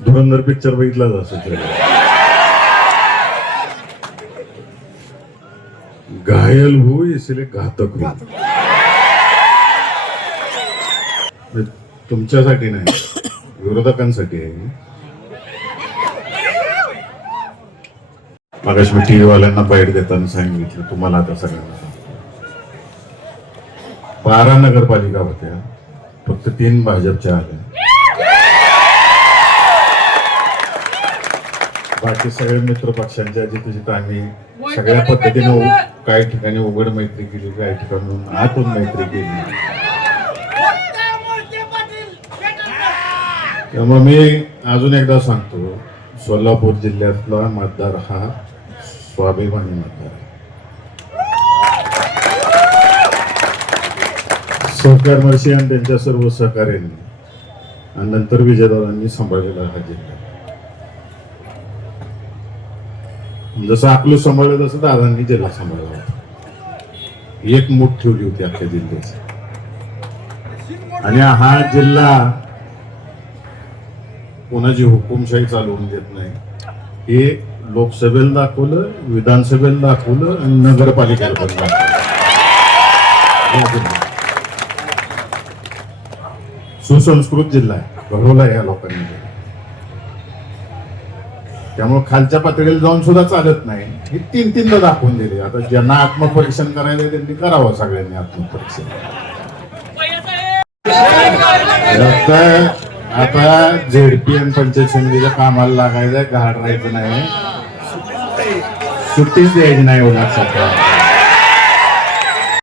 धुरंधर picture बघितलाच असेल. घायल हो इसलिए घातक हो. तुमच्यासाठी नाही, विरोधकांसाठी आहे. मगाशी मी टीव्ही वाल्यांना बाईट देताना सांगितलं, तुम्हाला आता सगळ्यांना सांगतो. 12 नगरपालिका होत्या, फक्त 3 भाजपच्या आल्या. बाकी सगळे मित्र पक्षांच्या जिथे जिथे आम्ही सगळ्या पद्धतीने काही ठिकाणी उघड मैत्री केली, काही ठिकाणी आतून मैत्री केली. त्यामुळे मी अजून एकदा सांगतो, सोलापूर जिल्ह्यातला मतदार हा स्वाभिमानी मतदार आहे. सहकार मर्शी आणि त्यांच्या सर्व सहकार्यांनी आणि नंतर विजयदादांनी सांभाळलेला हा जिल्हा. जसं आपलं सांभाळलं तसं दादांनी जिल्हा सांभाळला होता. एक मूठ ठेवली होती अख्ख्या जिल्ह्याची. आणि हा जिल्हा कोणाची हुकुमशाही चालवून देत नाही. हे लोकसभेला दाखवलं, विधानसभेला दाखवलं आणि नगरपालिकेला पण दाखवलं. सुसंस्कृत जिल्हा आहे, घडवला या लोकांनी. त्यामुळे खालच्या पातळीला जाऊन सुद्धा चालत नाही. हे 3-3दा दाखवून दिले. आता ज्यांना आत्मपरीक्षण करायला त्यांनी करावं, सगळ्यांनी आत्मपरीक्षण. आता झेडपी आणि पंचायत समितीच्या कामाला लागायचं, घाट राहायचं नाही, सुट्टीच द्यायची नाही. लक्षात